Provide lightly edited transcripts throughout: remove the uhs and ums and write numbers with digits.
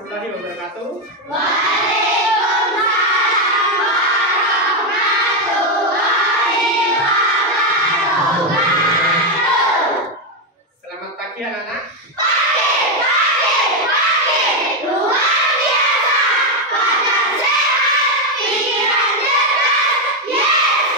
warahmatullahi wabarakatuh. Waalaikumsalam warahmatullahi wabarakatuh. Selamat pagi anak-anak. Pagi. Luar biasa. Badan sehat, pikiran cerdas. Yes.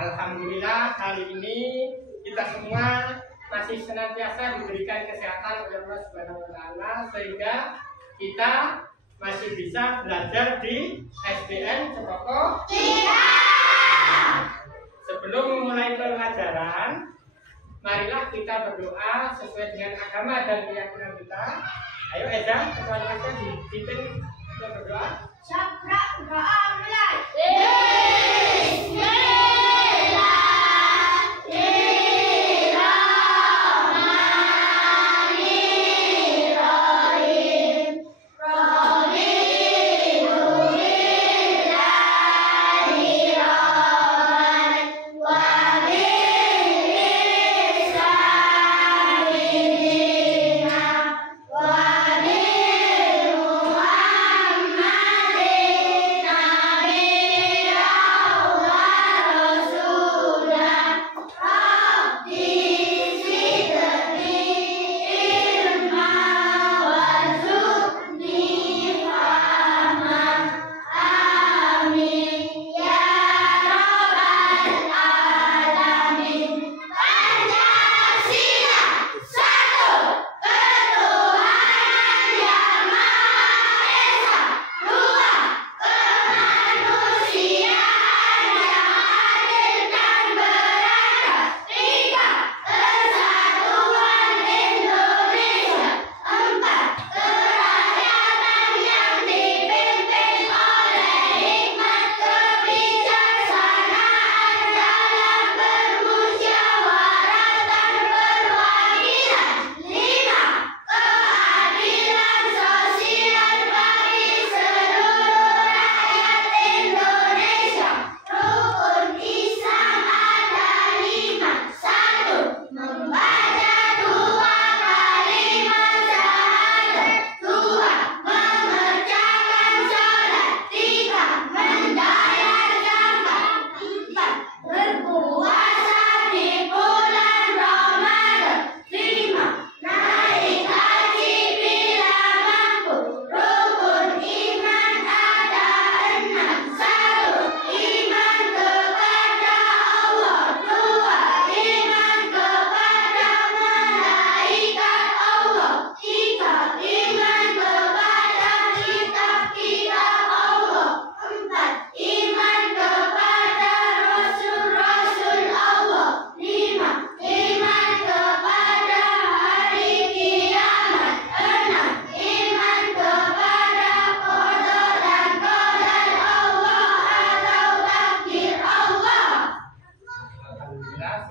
Alhamdulillah kali ini kita semua masih senantiasa diberikan kesehatan oleh Allah Subhanahu wa taala sehingga kita masih bisa belajar di SDN Cokoko. Sebelum memulai pelajaran, marilah kita berdoa sesuai dengan agama dan keyakinan kita. Ayo Eza, ketua kelasnya dipimpin untuk berdoa. Syabrak doa mulai.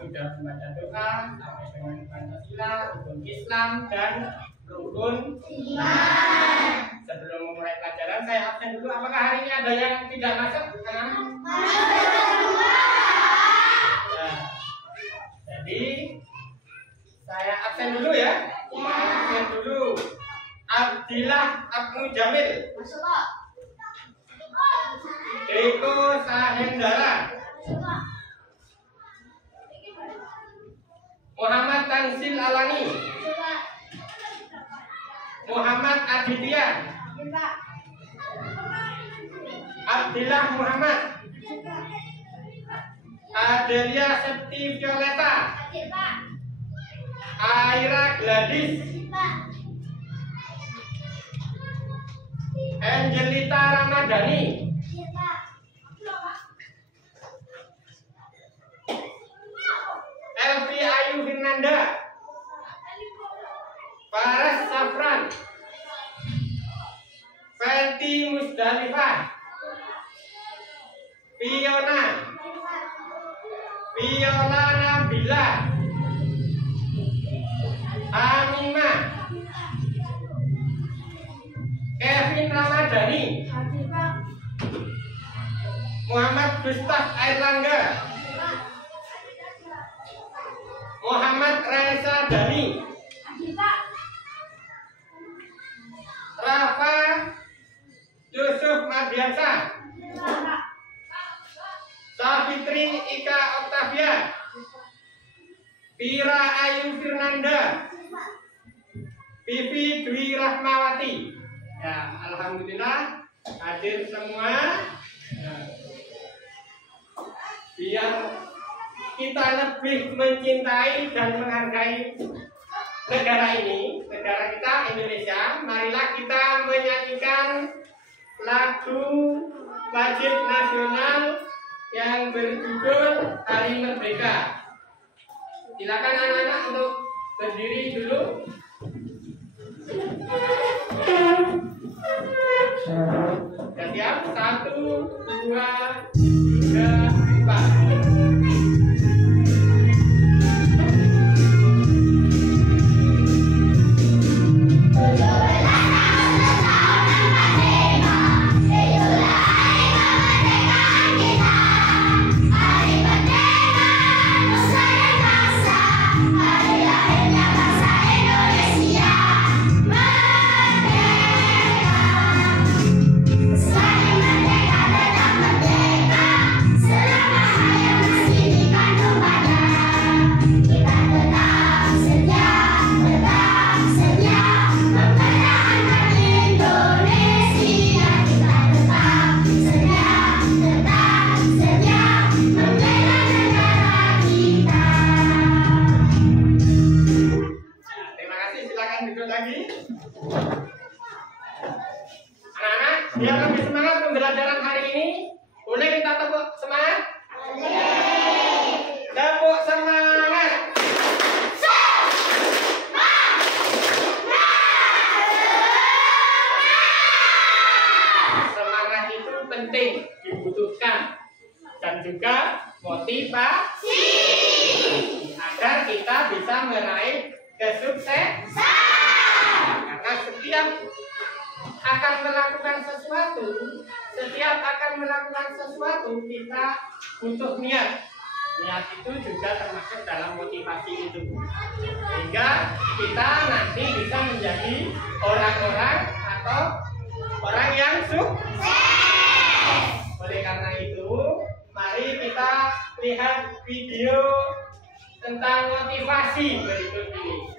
Sudah membaca doa sampai dengan Pancasila, rukun Islam dan rukun iman. Sebelum memulai pelajaran saya absen dulu. Apakah hari ini ada yang tidak masuk? Ya. Jadi saya absen dulu ya. Absen dulu. Abdillah Abnu Jamil. Masuk, Pak. Eko Sahendra. Muhammad Tanzil Alani. Muhammad Aditya. Abdillah Muhammad. Adelia Septi Violeta. Aira Gladys. Angelita Ramadhani. Elvi Ayu Fernanda. Faras Safran. Fenty Musdalifah. Fiona. Viola Nabila. Aminah. Kevin Ramadhani. Muhammad Gustaf Airlangga. Muhammad Raisa Dani. Dwi Rahmawati. Ya, alhamdulillah hadir semua. Nah, biar kita lebih mencintai dan menghargai negara ini, negara kita Indonesia, marilah kita menyanyikan lagu wajib nasional yang berjudul Hari Merdeka. Silakan anak-anak untuk berdiri dulu. Sudah siap? 1, 2, 3, 4. Anak-anak, biar lebih semangat pembelajaran hari ini, boleh kita tepuk semangat? Boleh. Tepuk semangat. Semangat itu penting, dibutuhkan, dan juga motivasi agar kita bisa meraih kesuksesan. Karena setiap akan melakukan sesuatu, kita butuh niat. Niat itu juga termasuk dalam motivasi itu. Sehingga kita nanti bisa menjadi orang-orang atau orang yang sukses. Oleh karena itu, mari kita lihat video tentang motivasi berikut ini.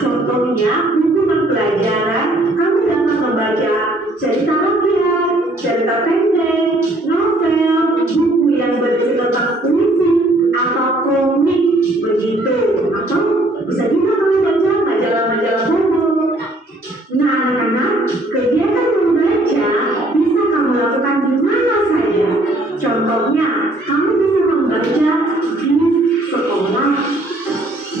Contohnya, buku pembelajaran kamu dapat Contohnya, kamu bisa membaca di sekolah,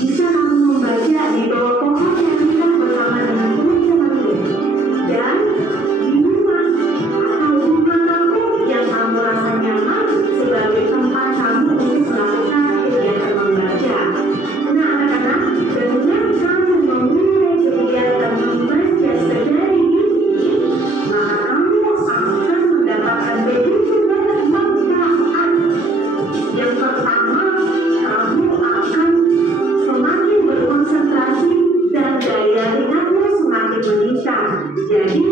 bisa kamu membaca di bawah pohon yang kita bersama dengan teman-temanmu, dan di rumah atau dimanapun yang kamu rasa nyaman sebagai tempat kamu untuk melakukan kegiatan membaca. Nah, anak-anak, dengan kamu memulai kegiatan membaca sedari dini, maka kamu akan mendapatkan begitu banyak manfaat. Yang pertama, kamu akan semakin berkonsentrasi dan daya ingatmu semakin meningkat. Jadi,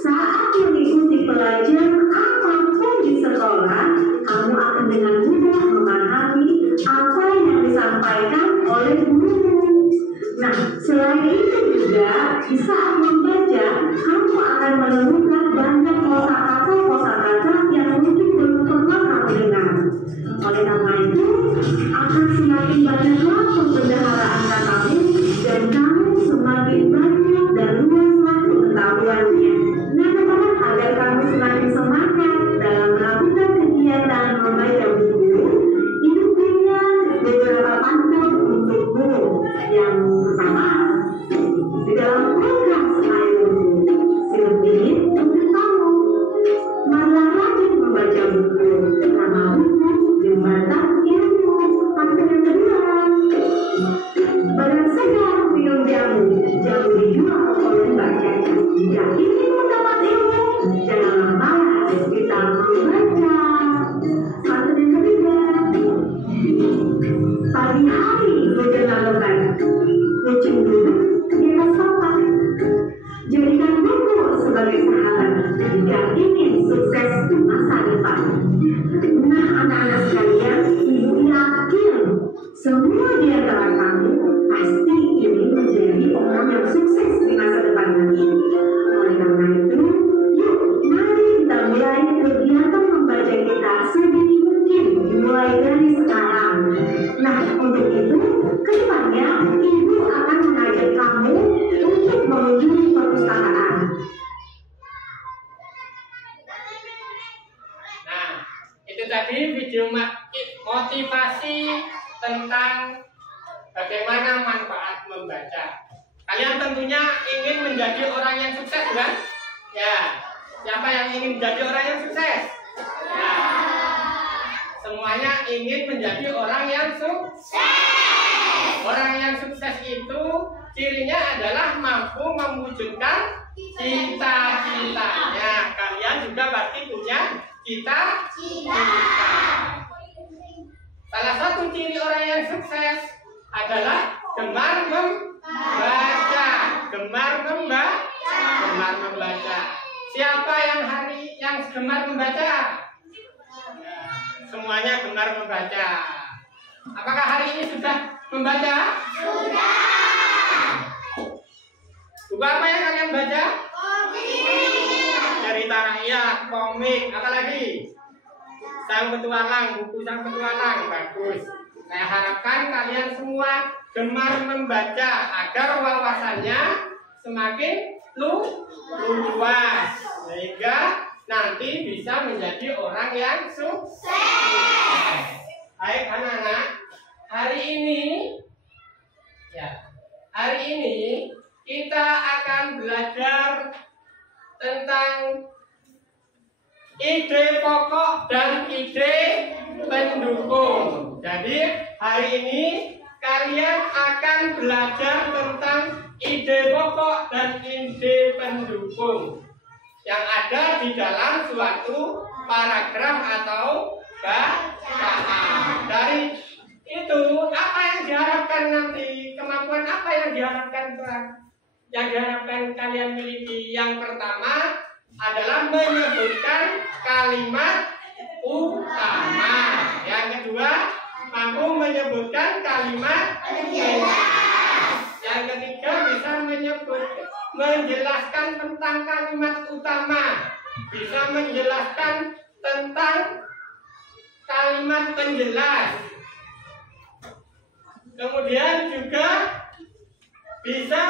saat mengikuti pelajaran apapun di sekolah, kamu akan dengan mudah memahami apa yang disampaikan oleh guru. Nah, selain itu juga, di saat membaca, kamu akan menemukan banyak kosakata yang mungkin belum pernah kamu dengar. Oleh karena itu, akan semakin banyaklah pembendaharaan katamu dan kamu semakin banyak dan luaslah pengetahuannya. Nah, teman-teman, agar kamu semakin semangat dalam melakukan kegiatan membaca buku, ini punya beberapa pantun untukmu. Yang pertama, di dalam program Senayan Buku, Silvin untuk kamu, marilah rajin membaca buku, karena buku jembatan ilmu. Pantun yang kedua, badan segar minum jamu, jamu dijual oleh Mbak Caca. Jika ingin mendapat ilmu, janganlah malas kita membaca. Pantun yang ketiga, pagi hari menjelang lebat, kucing duduk di atas papan. Jadikan buku sebagai sahabat jika ingin sukses di masa depan. Nah, anak-anak sekalian, ibu yakin semua di antara kamu pasti ingin menjadi orang yang sukses di masa depan nanti. Oleh karena itu, yuk mari kita mulai kegiatan membaca kita sedini mungkin, mulai dari sekarang. Nah, untuk itu, kedepannya ibu akan mengajak kamu untuk mengunjungi perpustakaan. Nah, itu tadi video motivasi tentang bagaimana manfaat membaca. Kalian tentunya ingin menjadi orang yang sukses, bukan? Ya. Siapa yang ingin menjadi orang yang sukses? Ya. Semuanya ingin menjadi orang yang sukses. Orang yang sukses itu cirinya adalah mampu mewujudkan cita-citanya. Kalian juga pasti punya cita-cita. Salah satu ciri orang yang sukses adalah gemar membaca. Gemar membaca. Siapa yang gemar membaca? Semuanya gemar membaca. Apakah hari ini sudah membaca? Sudah. Buku apa yang kalian baca? Komik. Cerita rakyat, komik, apa lagi? Sang Petualang, buku Sang Petualang, bagus. Saya harapkan kalian semua gemar membaca agar wawasannya semakin luas, sehingga nanti bisa menjadi orang yang sukses. Baik anak-anak, hari ini kita akan belajar tentang ide pokok dan ide pendukung. Jadi hari ini kalian akan belajar tentang ide pokok dan ide pendukung yang ada di dalam suatu paragraf atau bacaan. Dari itu apa yang diharapkan nanti, kemampuan apa yang diharapkan kalian miliki? Yang pertama adalah menyebutkan kalimat utama. Yang kedua, mampu menyebutkan kalimat penjelas. Yang ketiga, bisa menjelaskan tentang kalimat utama, bisa menjelaskan tentang kalimat penjelas. Kemudian juga bisa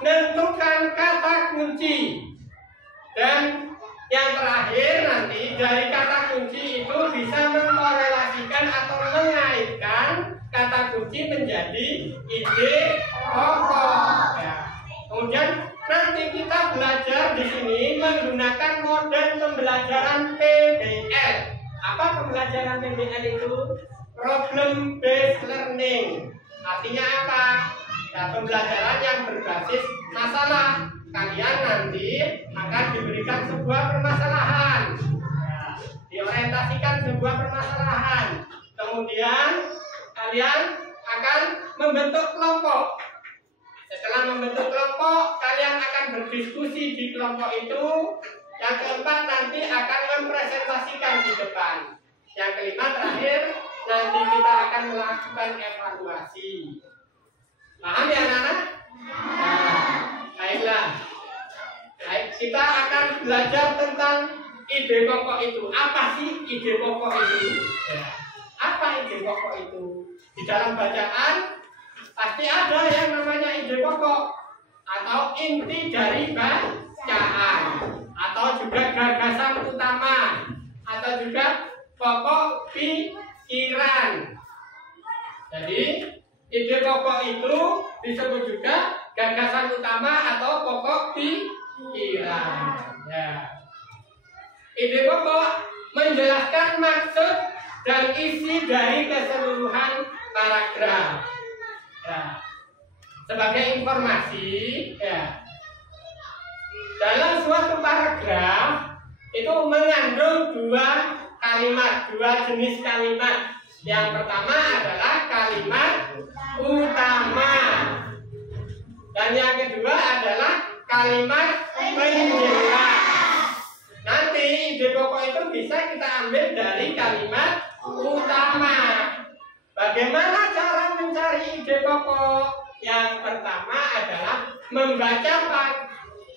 menentukan kata kunci. Dan yang terakhir nanti kunci menjadi ide pokok. Ya. Kemudian nanti kita belajar di sini menggunakan model pembelajaran PBL. Apa pembelajaran PBL itu? Problem based learning. Artinya apa? Ya, pembelajaran yang berbasis masalah. Kalian nanti akan diberikan sebuah permasalahan. Ya, diorientasikan sebuah permasalahan. Kemudian kalian akan membentuk kelompok. Setelah membentuk kelompok, kalian akan berdiskusi di kelompok itu. Yang keempat nanti akan mempresentasikan di depan. Yang kelima terakhir, nanti kita akan melakukan evaluasi. Paham ya anak-anak? Nah, baiklah. Baik, kita akan belajar tentang ide pokok itu. Apa sih ide pokok itu? Ya. Apa ide pokok itu? Di dalam bacaan pasti ada yang namanya ide pokok atau inti dari bacaan atau juga gagasan utama atau juga pokok pikiran. Jadi ide pokok itu disebut juga gagasan utama atau pokok pikiran. Ya. Ide pokok menjelaskan maksud dan isi dari keseluruhan paragraf. Ya. Sebagai informasi, ya, dalam suatu paragraf itu mengandung dua kalimat, dua jenis kalimat. Yang pertama adalah kalimat utama, dan yang kedua adalah kalimat penjelas. Nanti ide pokok itu bisa kita ambil dari kalimat utama. Bagaimana cara mencari ide pokok? Yang pertama adalah membaca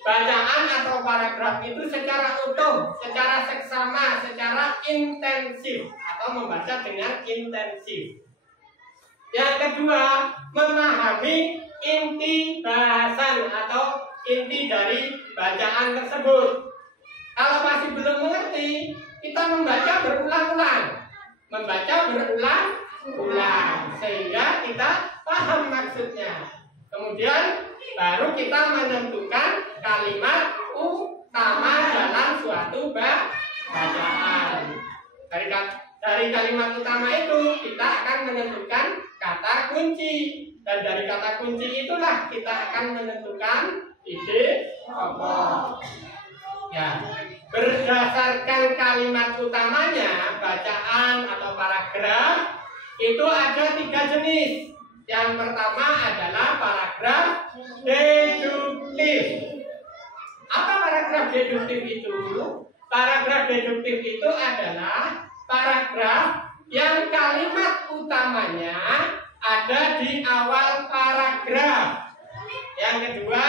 bacaan atau paragraf itu secara utuh, secara seksama, secara intensif, atau membaca dengan intensif. Yang kedua, memahami inti bahasan atau inti dari bacaan tersebut. Kalau masih belum mengerti, kita membaca berulang-ulang, sehingga kita paham maksudnya. Kemudian baru kita menentukan kalimat utama dalam suatu bacaan. Dari kalimat utama itu kita akan menentukan kata kunci, dan dari kata kunci itulah kita akan menentukan ide pokok. Ya, berdasarkan kalimat utamanya, bacaan atau paragraf itu ada 3 jenis. Yang pertama adalah paragraf deduktif. Apa paragraf deduktif itu? Paragraf deduktif itu adalah paragraf yang kalimat utamanya ada di awal paragraf. Yang kedua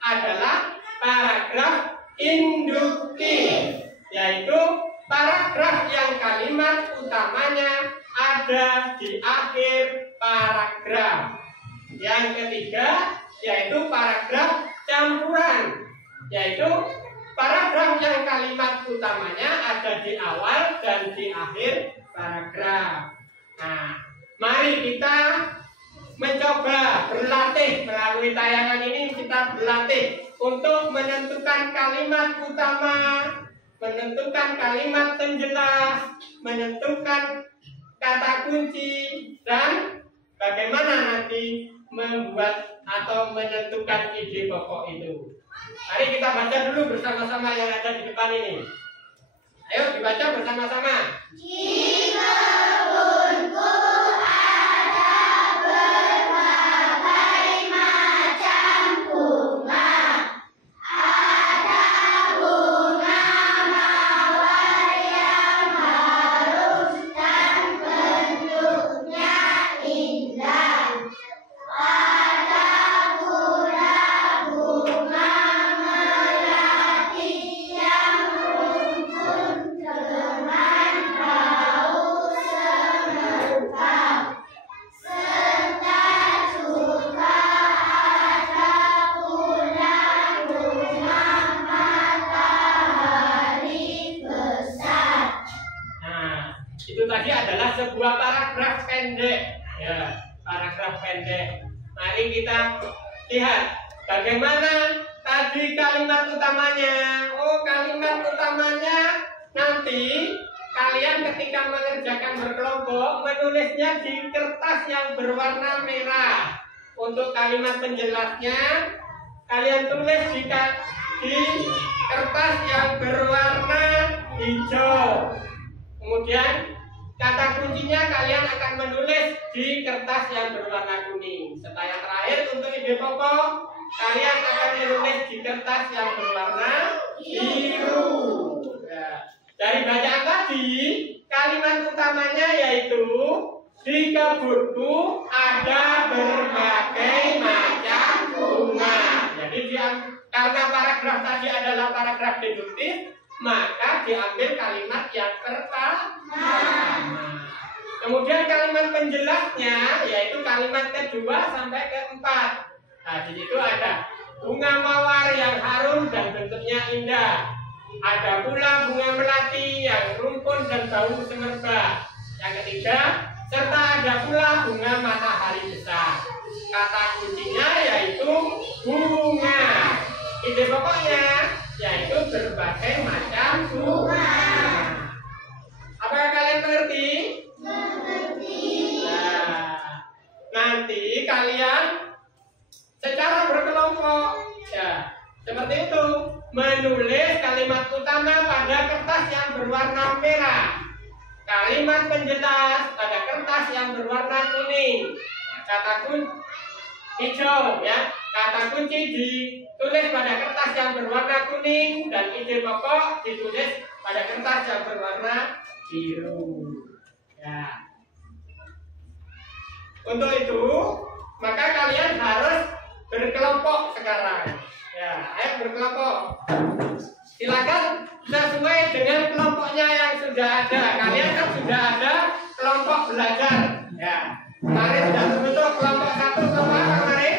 adalah paragraf induktif, yaitu paragraf yang kalimat utamanya ada di akhir paragraf. Yang ketiga yaitu paragraf campuran, yaitu paragraf yang kalimat utamanya ada di awal dan di akhir paragraf. Nah, mari kita mencoba berlatih melalui tayangan ini. Kita berlatih untuk menentukan kalimat utama, menentukan kalimat penjelas, menentukan kata kunci, dan bagaimana nanti membuat atau menentukan ide pokok itu. Mari kita baca dulu bersama-sama yang ada di depan ini. Ayo dibaca bersama-sama. Jika bunku ada berbagai macam bunga, ada bunga mawar yang halus dan bentuknya indah, ada pula bunga melati yang rumpun dengan bau semerbak, serta juga ada pula bunga matahari besar. Nah, itu tadi adalah sebuah paragraf pendek. Ya, paragraf paragraf pendek. Mari kita lihat bagaimana tadi kalimat utamanya. Oh, kalimat utamanya nanti kalian ketika mengerjakan berkelompok menulisnya di kertas yang berwarna merah. Untuk kalimat penjelasnya kalian tulis di kertas yang berwarna hijau. Kemudian kata kuncinya kalian akan menulis di kertas yang berwarna kuning. Serta yang terakhir untuk ide pokok kalian akan menulis di kertas yang berwarna biru. Ya. Dari bacaan tadi kalimat utamanya yaitu di kebunku ada berbagai macam bunga. Jadi karena paragraf tadi adalah paragraf deduktif, maka diambil kalimat yang pertama. Kemudian kalimat penjelasnya yaitu kalimat kedua sampai keempat. Nah, di situ ada bunga mawar yang harum dan bentuknya indah. Ada pula bunga melati yang rumpun dan bau semerbak. Yang ketiga, serta ada pula bunga matahari besar. Kata kuncinya yaitu bunga. Ide pokoknya yaitu berbagai macam bunga. Apakah kalian mengerti? Mengerti. Nah, nanti kalian secara berkelompok ya seperti itu menulis kalimat utama pada kertas yang berwarna merah. Kalimat penjelas pada kertas yang berwarna kuning. Kata kunci hijau ya. Kata kunci ditulis pada kertas yang berwarna kuning dan ide pokok ditulis pada kertas yang berwarna biru. Ya. Untuk itu, maka kalian harus berkelompok sekarang. Ya, ayo berkelompok. Silakan sesuai dengan kelompoknya yang sudah ada. Kalian kan sudah ada kelompok belajar. Ya, kemarin sudah terbentuk kelompok 1, kelompok apa kemarin?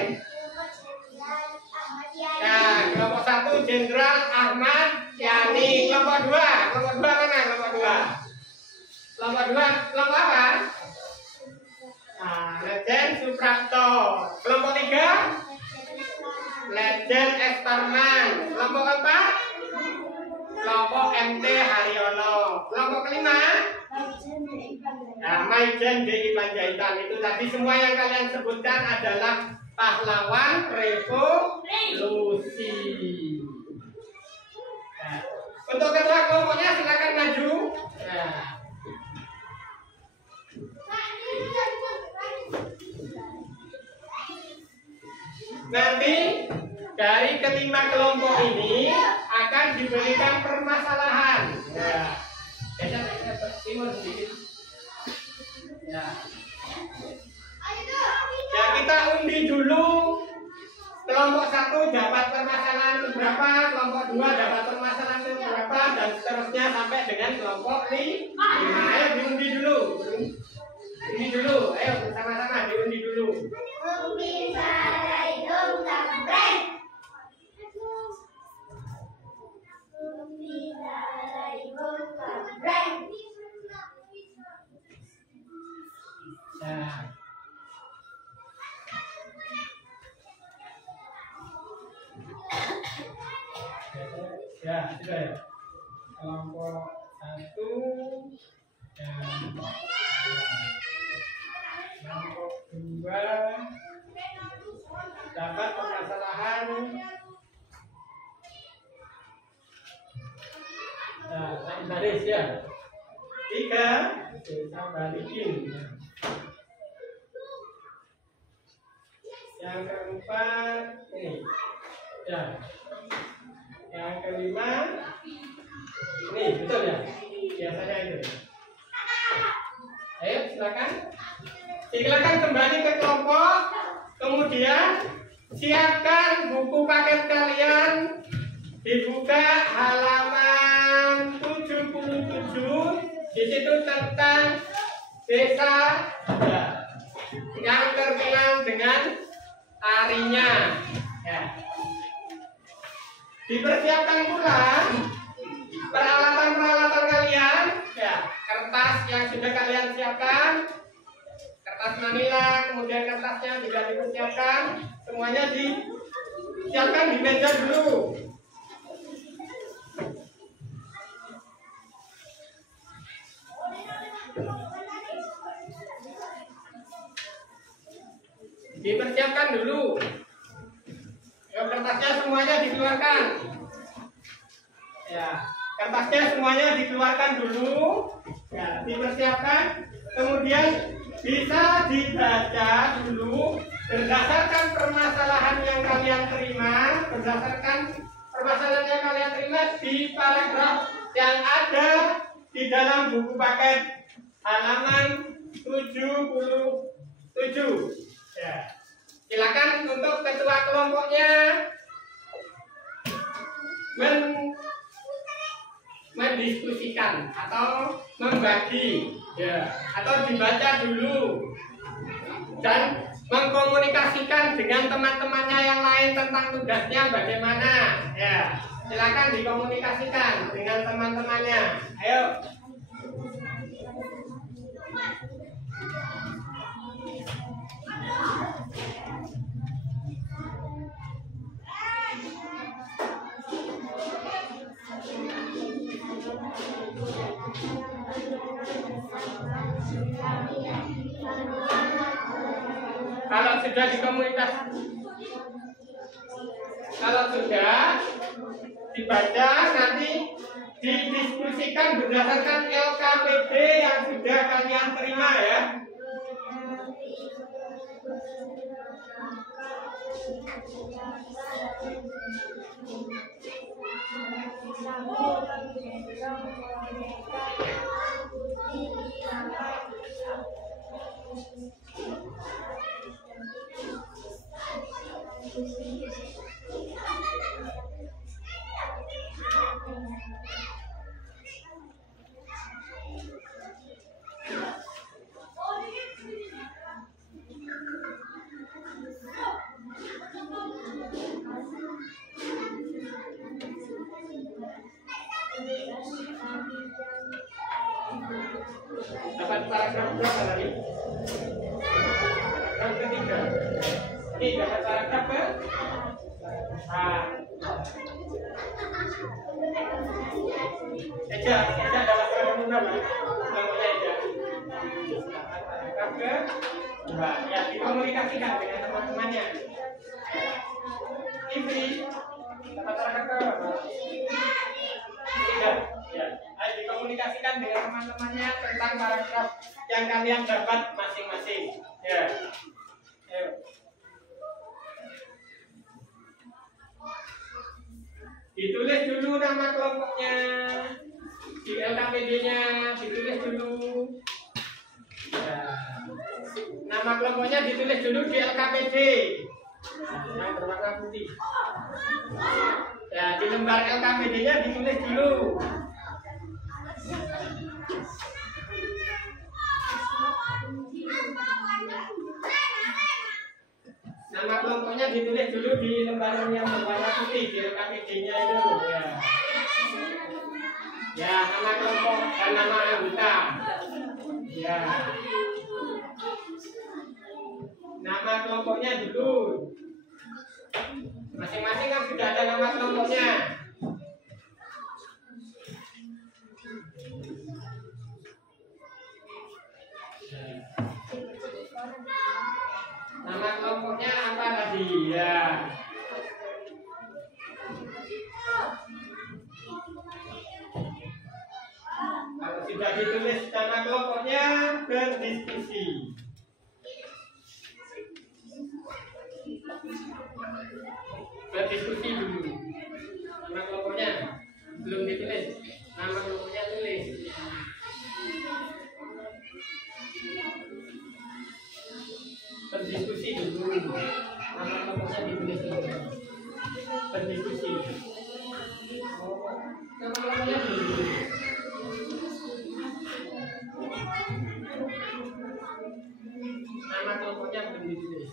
Ya, kelompok 1 Jenderal Ahmad Yani. Kelompok 2 mana? Kelompok 2. Kelompok 2, kelompok apa? Nah, Legend Suprapto. Kelompok 3 Legend Estarman. Kelompok 4 kelompok MT Haryono. Kelompok kelima Maijen DI Panjaitan. Itu tadi semua yang kalian sebutkan adalah pahlawan revolusi. Nah, untuk ketua kelompoknya silakan maju. Nah. Nanti dari kelima kelompok ini akan diberikan permasalahan. Ya, ya kita undi dulu. Kelompok 1 dapat permasalahan berapa, kelompok 2 dapat permasalahan berapa, dan seterusnya sampai dengan kelompok 5. Ayo diundi dulu. Ini dulu, ayo bersama-sama diundi dulu. Ya, sudah ya. Kelompok 1 dan kelompok 2 dapat permasalahan. Nah, baris ya. 3 kita balikin. Yang keempat ini. Ya. Yang kelima ini betul ya. Biasanya itu. Ayo silakan. Silakan kembali ke kelompok. Kemudian siapkan buku paket kalian. Dibuka halaman 77. Di situ tentang desa ya, yang terkenal dengan tarinya. Ya. Dipersiapkan pula peralatan-peralatan kalian. Ya, kertas yang sudah kalian siapkan. Kertas kertas manila, kemudian kertasnya juga dipersiapkan, semuanya disiapkan di meja dulu. Dipersiapkan dulu. Ya, kertasnya semuanya dikeluarkan. Ya, kertasnya semuanya dikeluarkan dulu. Ya, dipersiapkan. Kemudian bisa dibaca dulu berdasarkan permasalahan yang kalian terima, berdasarkan permasalahan yang kalian terima di paragraf yang ada di dalam buku paket halaman 77. Ya. Silakan untuk ketua kelompoknya mendiskusikan atau membagi, ya, atau dibaca dulu dan mengkomunikasikan dengan teman-temannya yang lain tentang tugasnya bagaimana. Ya, silakan dikomunikasikan dengan teman-temannya. Ayo. Kalau sudah kalau sudah dibaca, nanti didiskusikan berdasarkan LKPD yang sudah kalian terima, ya. Dapat paragraf berapa tadi? Paragraf ketiga. Ini dapat paragraf ke? Eja dapat paragraf berapa? Namanya Eja. Paragraf ke? Ya, dikomunikasikan dengan teman-temannya. Ibri dapat paragraf berapa? Tiga. Ya, dikomunikasikan dengan teman-temannya tentang paragraf yang kalian dapat masing-masing. Ya, ayo. Ditulis dulu nama kelompoknya di LKPD-nya, ditulis dulu. Ya. Nama kelompoknya ditulis dulu di LKPD yang berwarna putih. Ya, di lembar LKPD-nya ditulis dulu. Nama kelompoknya ditulis dulu di lembaran yang berwarna putih di LKPD-nya itu. Ya. Ya, nama kelompok dan nama anggota. Ya. Nama kelompoknya dulu. Masing-masing kan sudah ada nama kelompoknya. Nama kelompoknya apa tadi? Ya. Kalau sudah ditulis nama kelompoknya, berdiskusi. Berdiskusi dulu. Nama kelompoknya belum ditulis. Nama kelompoknya tulis. Berdiskusi dulu. Nama kelompoknya ditulis dulu. Berdiskusi. Nama kelompoknya dulu. Nama kelompoknya belum ditulis.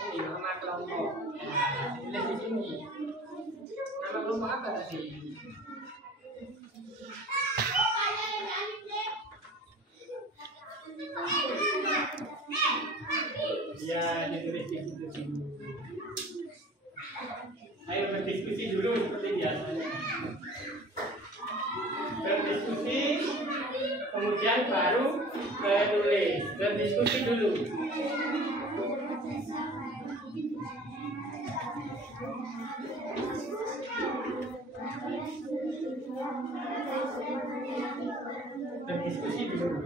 Ini nama kelompok. Ditulis di sini. Nama kelompok apa tadi? Ya, ditulis di situ dulu. Ayo berdiskusi dulu seperti biasanya. Berdiskusi, kemudian baru menulis. Berdiskusi dulu. Berdiskusi dulu.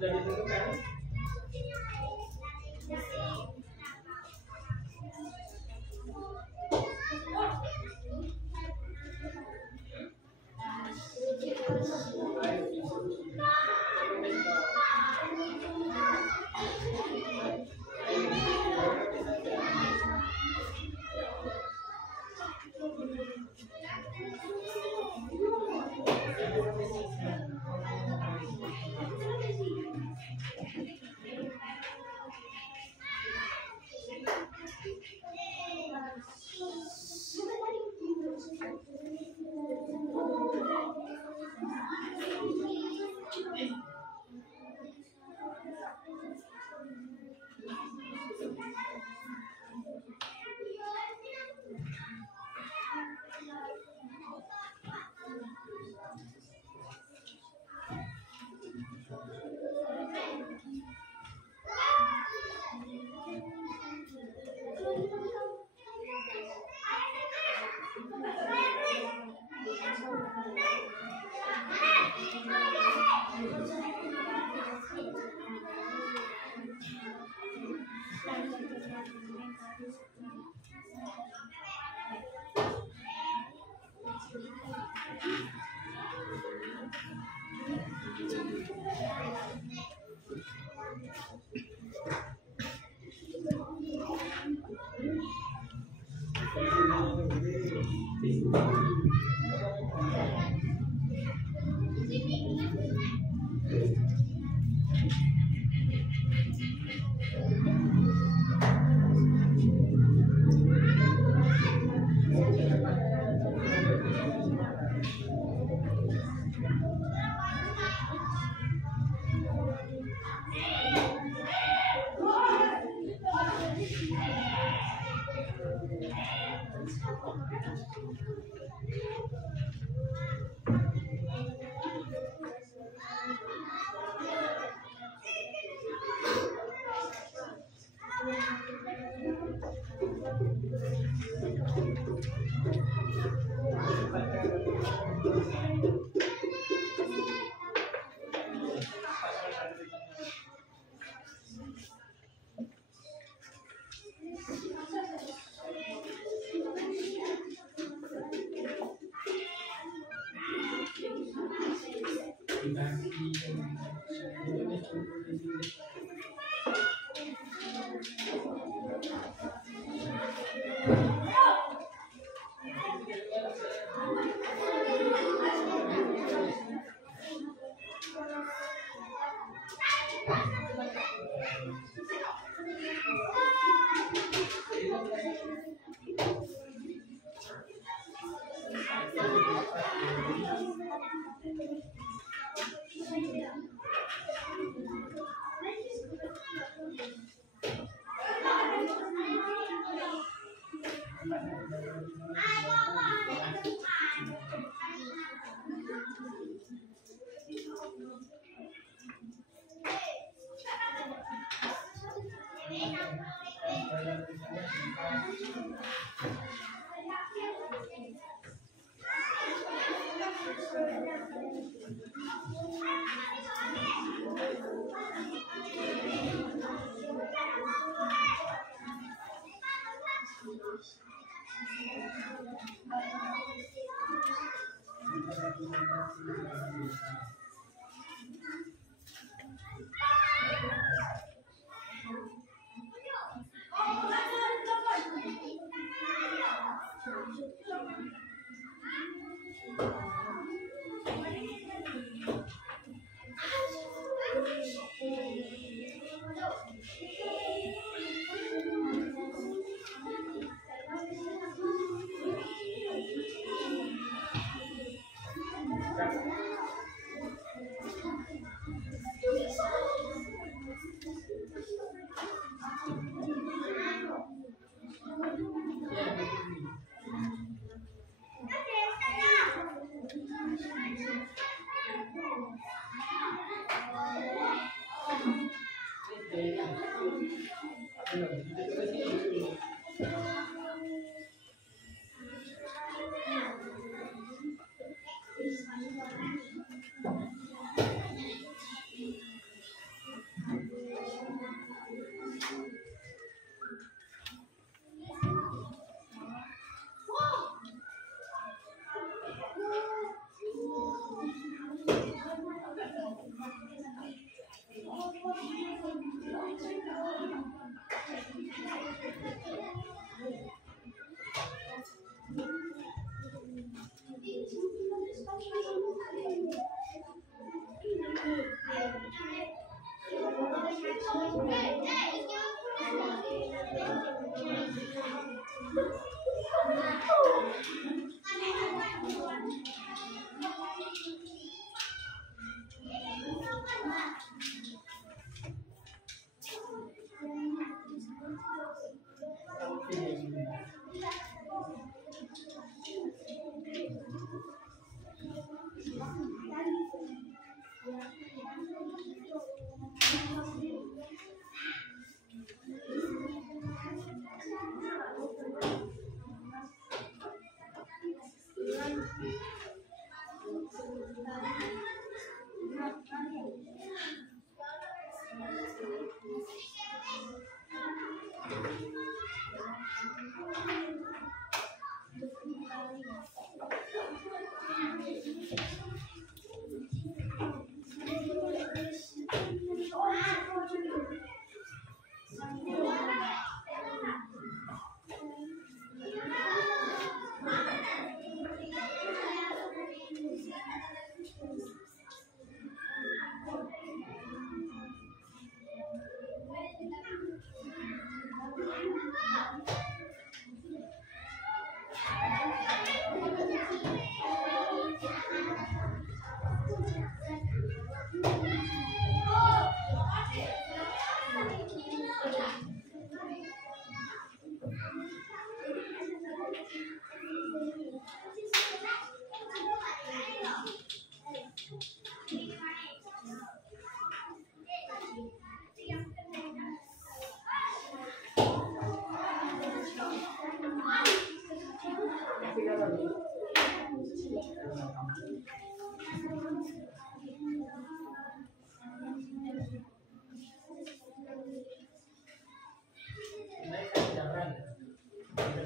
Sudah ditentukan.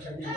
Fungsinya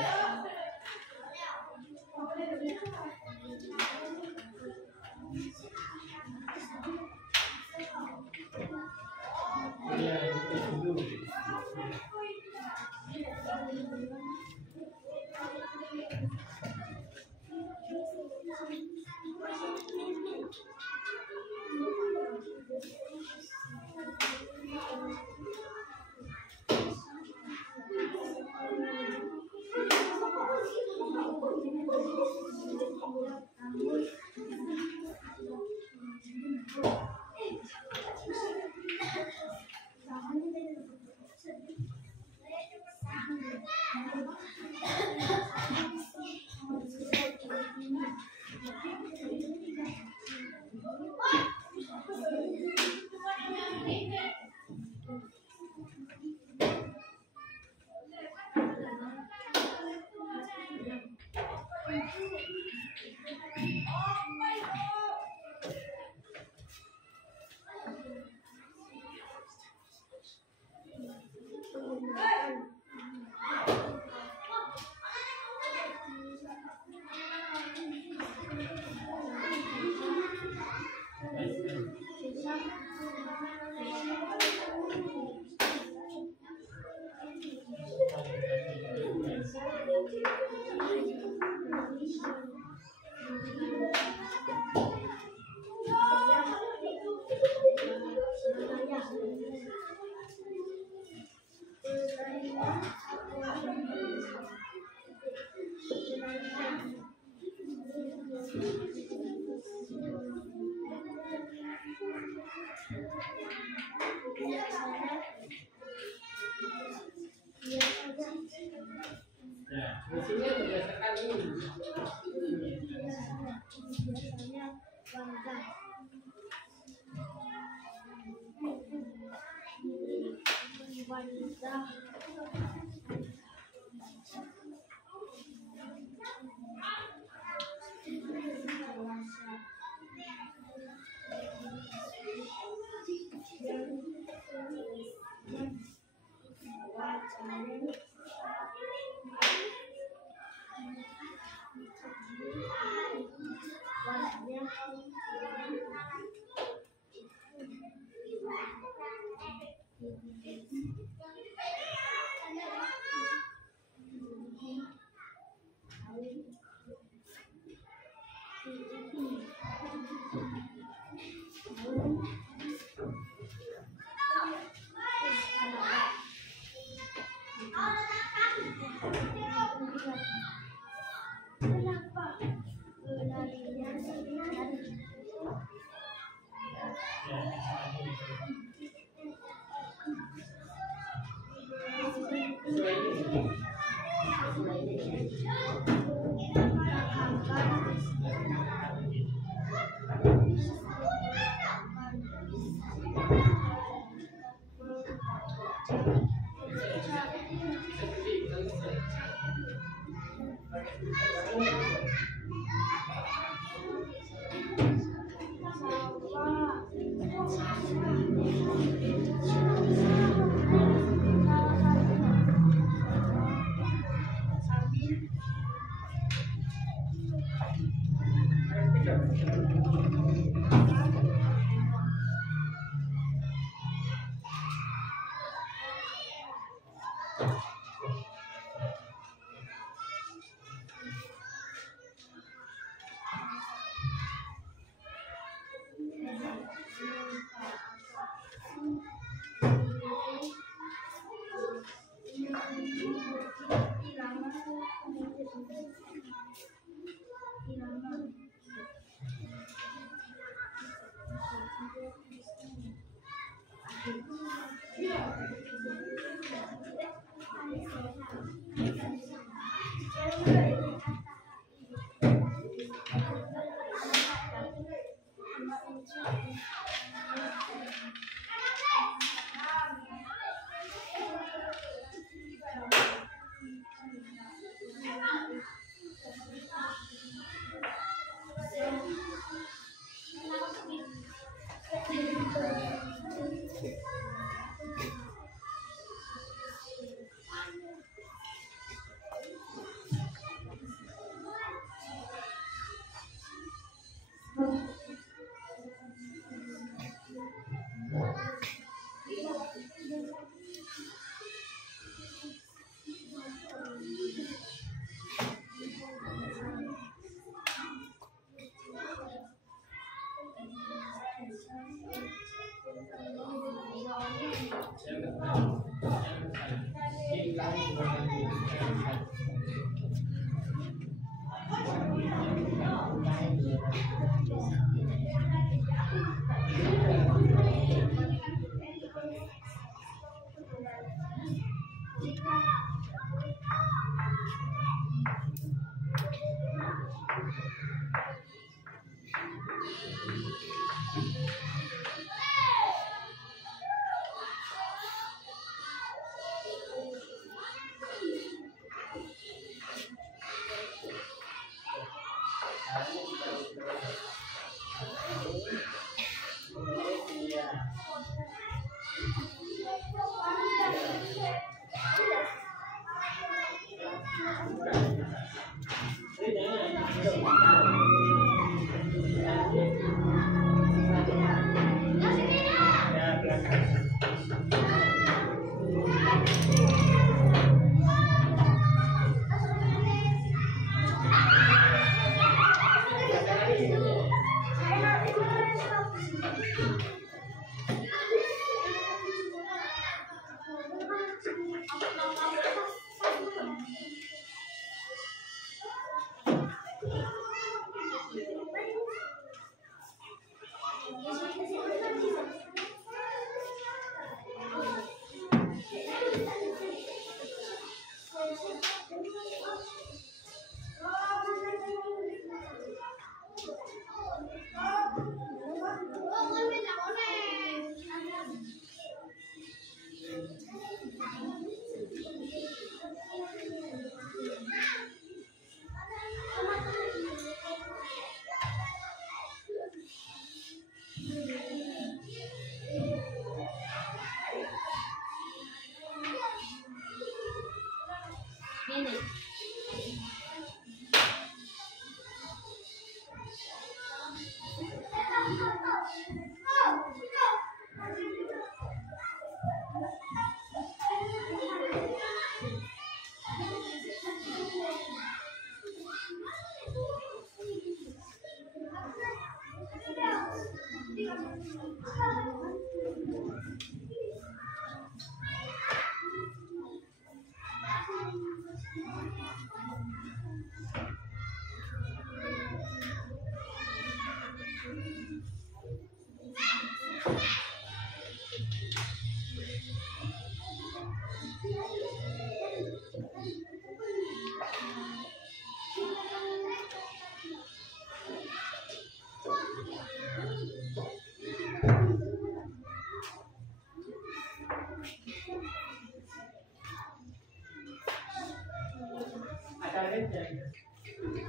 berdasarkan ini.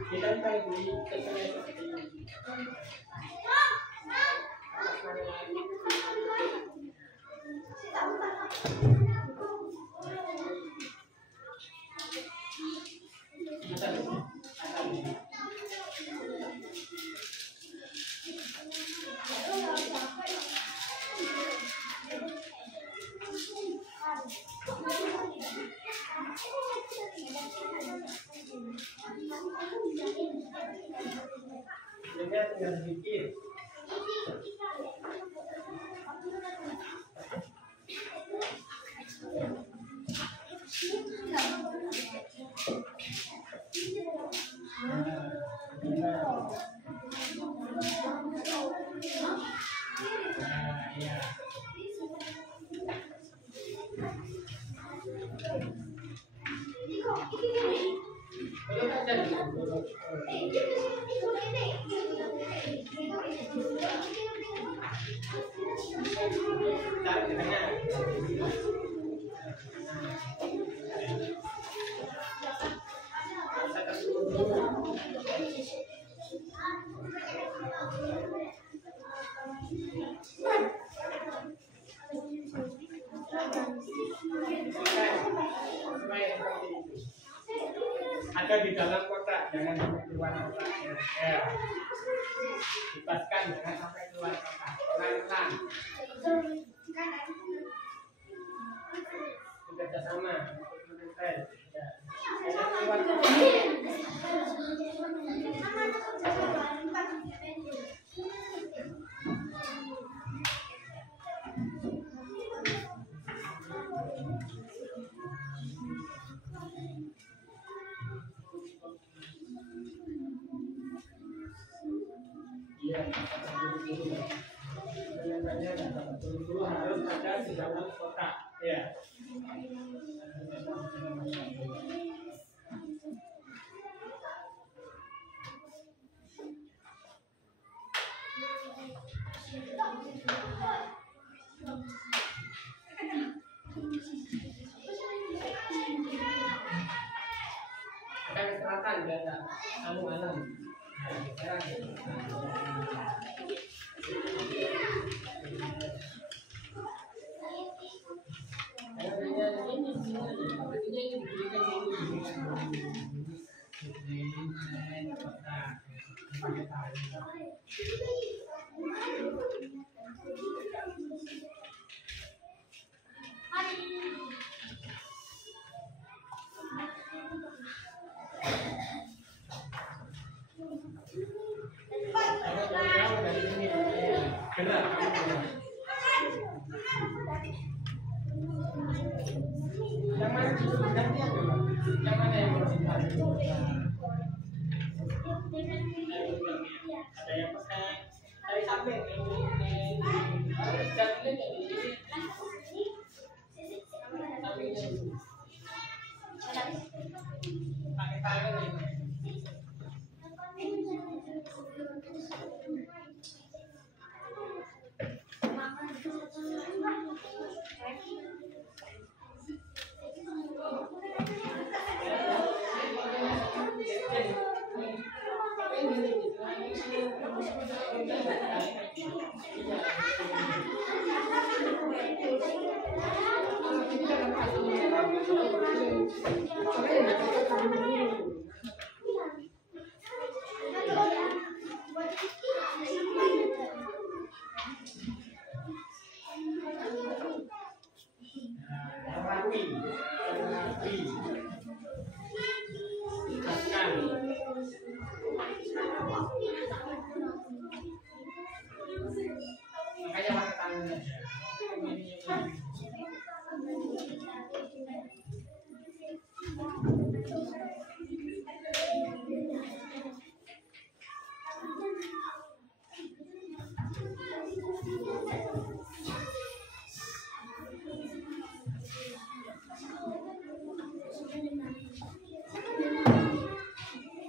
Kita kalau beli sesuai seperti ini. Tinggal sedikit. Ada di dalam kotak, jangan sampai keluar kotak. Ya. Lepaskan, jangan sampai keluar kotak. Pelan-pelan. Bekerja sama. Ya. Jangan keluar kotak. Harus ada di dalam kotak, ya. Kita ke selatan, biar tak alam-alam. Ini Yang mana yang harus ditarik? Ada yang pakai dari samping ini jatuhnya jadi sampingnya dulu. Pakai tangan ini.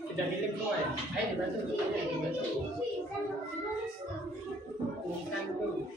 Tidak milik semua ya? Ayo dibantu, dibantu. Bukan dulu.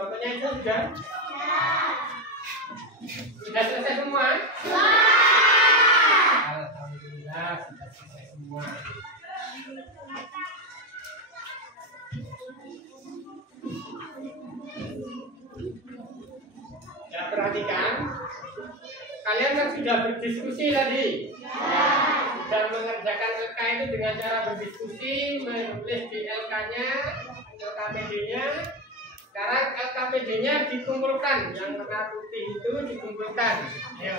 Contohnya itu sudah? Sudah selesai semua? Alhamdulillah sudah selesai semua. Ya, perhatikan. Kalian kan sudah berdiskusi tadi. Sudah mengerjakan LK itu dengan cara berdiskusi, menulis di LK-nya, LKPD-nya. Sekarang LKPD-nya dikumpulkan, yang warna putih itu dikumpulkan. Ayo,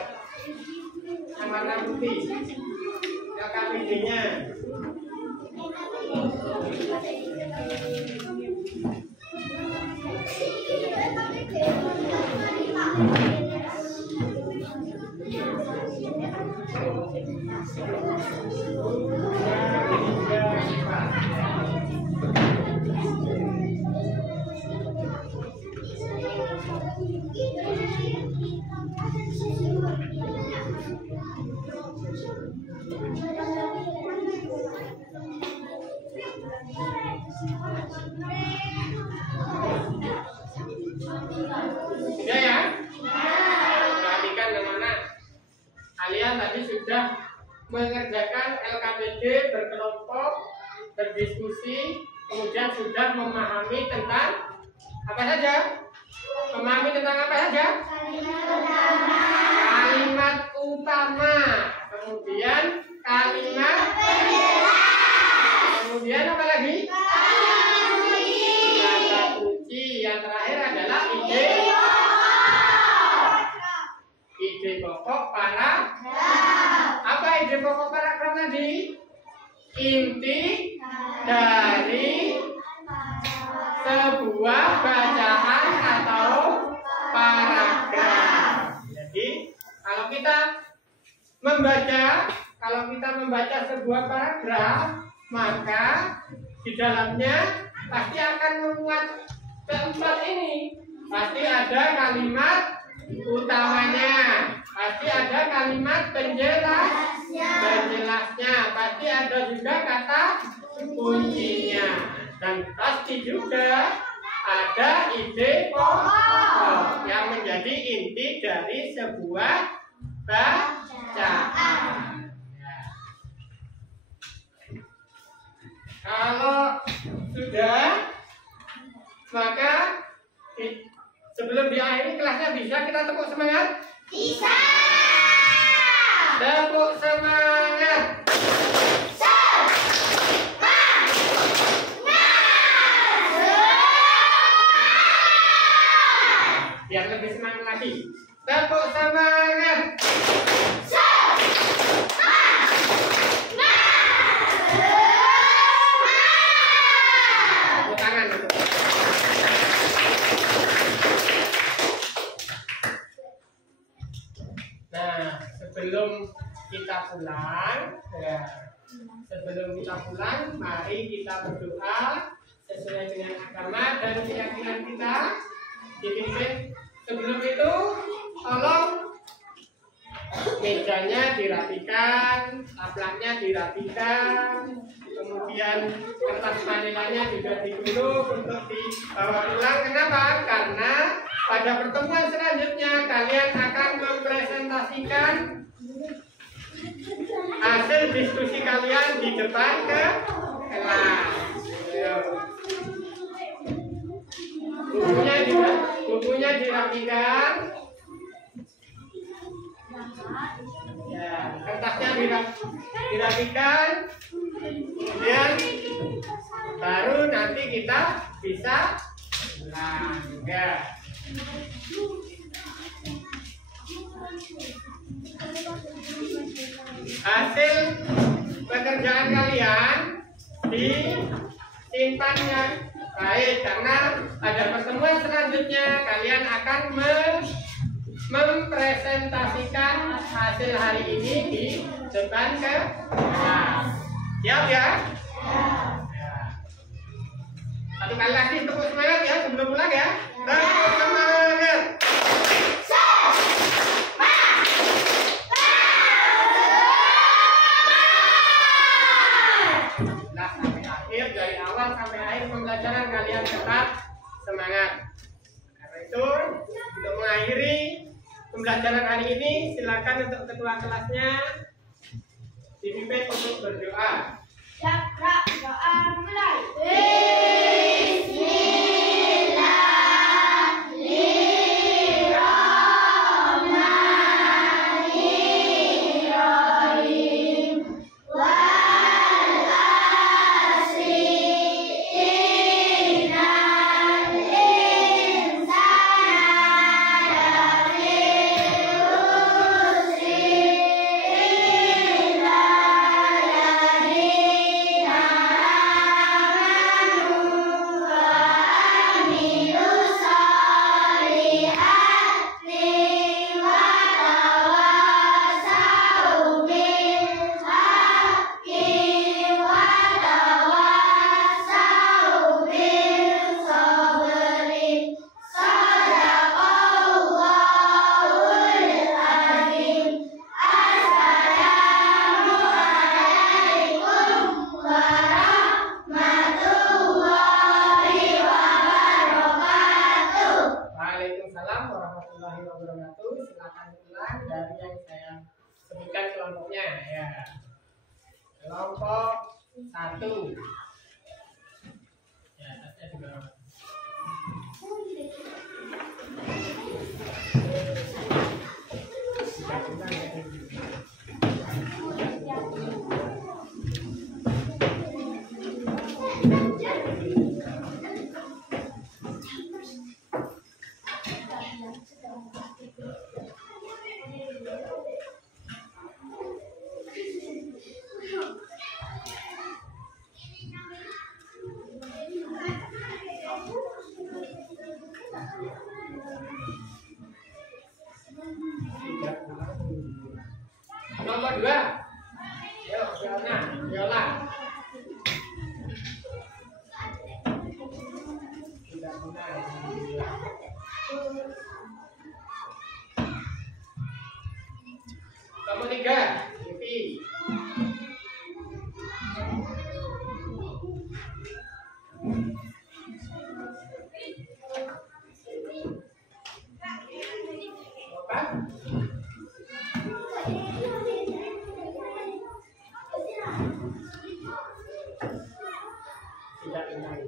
yang warna putih, LKPD-nya. Sudah ya? Perhatikan anak-anak. Kalian tadi sudah mengerjakan LKPD berkelompok, berdiskusi, kemudian sudah memahami tentang apa saja? Memahami tentang apa saja? Kalimat utama. Kemudian kalimat penjelas. Kemudian apa lagi? Kata kunci. Yang terakhir adalah ide pokok paragraf. Apa ide pokok paragraf tadi? Inti dari sebuah bacaan atau paragraf. Jadi kalau kita membaca sebuah paragraf, maka di dalamnya pasti akan memuat keempat ini. Pasti ada kalimat utamanya, pasti ada kalimat penjelasnya, pasti ada juga kata kuncinya, dan pasti juga ada ide pokok yang menjadi inti dari sebuah bacaan. Kalau sudah, maka sebelum diakhiri kelasnya bisa kita tepuk semangat? Bisa. Tepuk semangat. pulang, ya. Sebelum kita pulang, mari kita berdoa sesuai dengan agama dan keyakinan kita. Dipimpin. Sebelum itu, tolong mejanya dirapikan, taplaknya dirapikan, kemudian kertas manilanya juga digulung untuk dibawa pulang. Kenapa? Karena pada pertemuan selanjutnya kalian akan mempresentasikan hasil diskusi kalian di depan ke kelas. Bukunya dirapikan. Ya, kertasnya dirapikan. Kemudian baru nanti kita bisa langgar. Hasil pekerjaan kalian disimpannya baik, karena pada pertemuan selanjutnya kalian akan mempresentasikan hasil hari ini di depan kelas. Siap ya? Satu kali lagi tepuk semangat ya sebelum pulang ya. Tepuk semangat. Nah, sampai akhir, dari awal sampai akhir pembelajaran kalian tetap semangat. Karena itu, untuk mengakhiri pembelajaran hari ini, silakan untuk ketua kelasnya dipimpin untuk berdoa. Siap, doa mulai. Silakan ulang dari yang saya sebutkan kelompoknya ya. Kelompok 1. Ya, saya juga. Nomor 2. Yuk, Viola. Nomor 3, Devi. Tidak ingat.